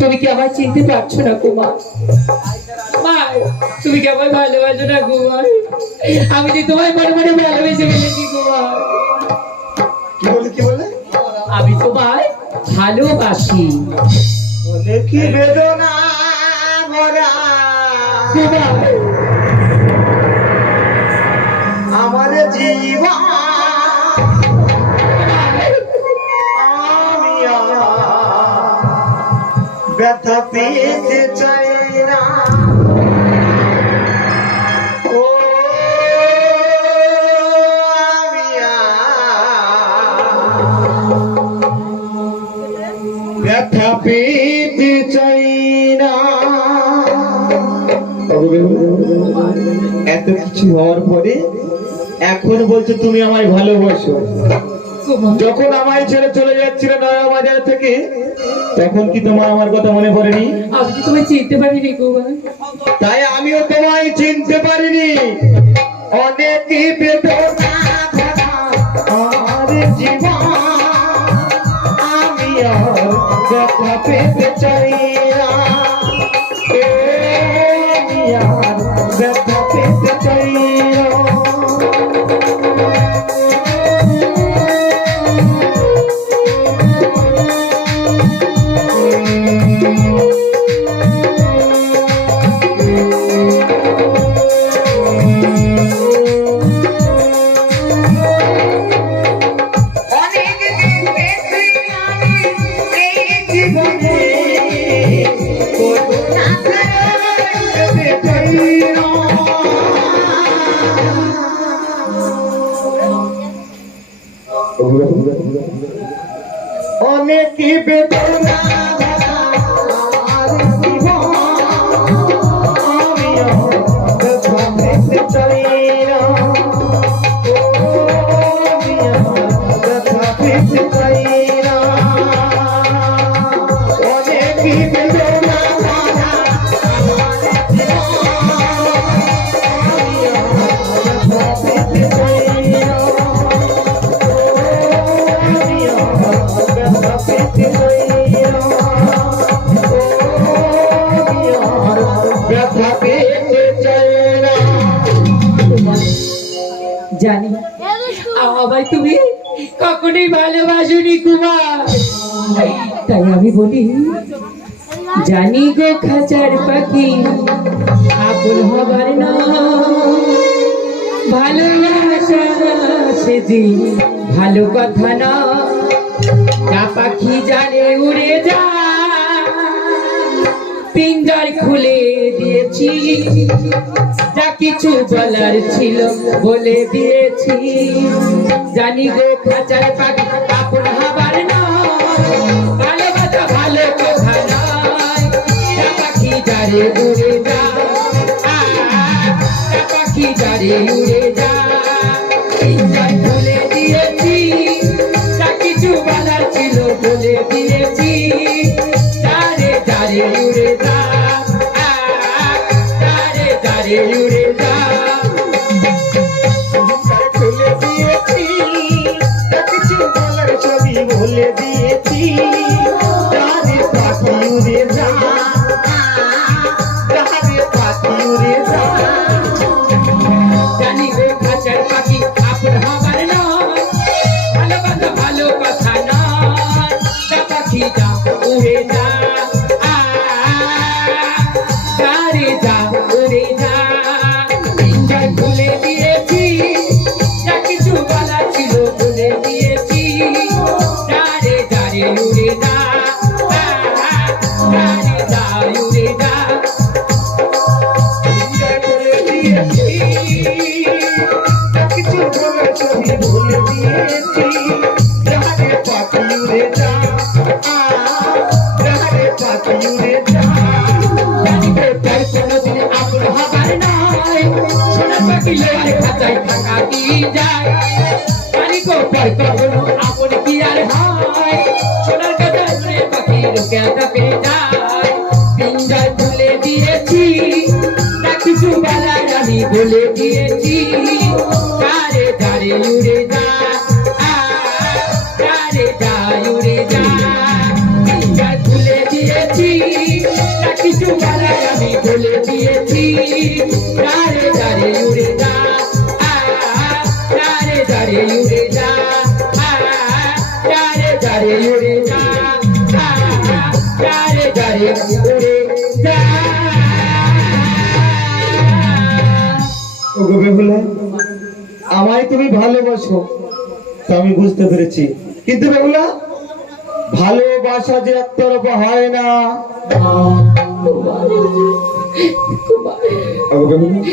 তুমি কি আমায় চিনতে পারছো না কুমার? মা, তুমি কি আমায় ভালোবাসো না কুমার? আমি যে তোমায় মনে মনে ভালোবেসে ফেলেছি কুমার। কি বলে আমি তোমায় ভালোবাসি। কি বেদনা ভরা কুমার, আমার জীবন, আমি ব্যথা পেতে চাই না। ও আমি ব্যথা পেতে চাই না। এত কিছু হওয়ার পরে এখন বলছো তুমি আমায় ভালোবাসো। যখন আমায় ছেড়ে চলে যাচ্ছিল নয়া বাজার থেকে, তখন কি তোমার আমার কথা মনে পড়েনি? আমি কি তোমায় চিনতে পারিনি কুমার? তাই আমিও তোমায় চিনতে পারিনি। অনেক বেদনা ভরা আমার জীবন, আমি আর ব্যথা পেতে চাই না। আমি আর ব্যথা পেতে চাই না। অনেক বেদনা আমার জীবন, আমি ব্যথা পেতে চাই না। আমি ব্যথা পেতে চাই না। অনেক বেদনা আমার জীবন, আমি ব্যথা পেতে চাই না। জানি আমায় তুমি কখনোই ভালোবাসোনি কুমার, তাই আমি বলি জানি গো খাঁচার পাখি আপন হবার না, ভালোবাসা সেদিন ভালো কথা না। যা পাখি জানে উড়ে যা, পিঞ্জর খুলে দিয়েছি, যা কিছু বলার ছিল বলে দিয়েছি। জানি গো খাঁচার পাখি আপন হবার নয়, ভালোবাসা ভালো কথা নয়। যা পাখি যারে উড়ে যা, যা পাখি যারে উড়ে যা, পিঞ্জর খুলে দিয়েছি, যা কিছু বলার ছিল বলে দিয়েছি। যারে যারে উড়ে যা, যারে যারে উড়ে যা, খুলে দিয়েছি, যা কিছু বলার সবই বলে দিয়েছি। যারে পাখি উড়ে যা, যারে পাখি উড়ে যা। জানি গো খাঁচার পাখি আপন হবার নয়, ভালোবাসা ভালো কথা নয়। যা পাখি যা উড়ে যা, যারে যা উড়ে যা, পিঞ্জর খুলে দিয়েছি, যা কিছু বলা ছিল বলে দিয়েছি। যারে যারে উড়ে যা, যারে যা উড়ে যা, খুলে দিয়েছি, যা কিছু বলার সবই বলে দিয়েছি। যারে পাখি উড়ে যা, যারে পাখি উড়ে যা। জানি গো তার কোনোদিন আপন হবার নয়, সোনার পাখি লোয়ার খাঁচায় থাকা কি যায়। জানি গো তার কখনো আপন কি আর হয়, সোনার খাঁচায় সোনার পাখি রোকে থাকে যায়। পিঞ্জর খুলে দিয়েছি, যা কিছু বলার আমি বলে দিয়েছি। যারে যারে উড়ে যা, যারে যা উড়ে যা, পিঞ্জর খুলে দিয়েছি, কিছু বলার আমি বলে দিয়েছি দাঁড়ে দাঁড়ে উড়ে যা দাঁড়ে দাঁড়ে উড়ে যা দাঁড়ে দাঁড়ে উড়ে যা দাঁড়ে দাঁড়ে উড়ে যা। ওগো বেহুলা, আমায় তুমি ভালোবাসো তা আমি বুঝতে পেরেছি, কিন্তু বেহুলা ভালোবাসা যে একতরফা হয় না। কুমার ওগো বেহুলা,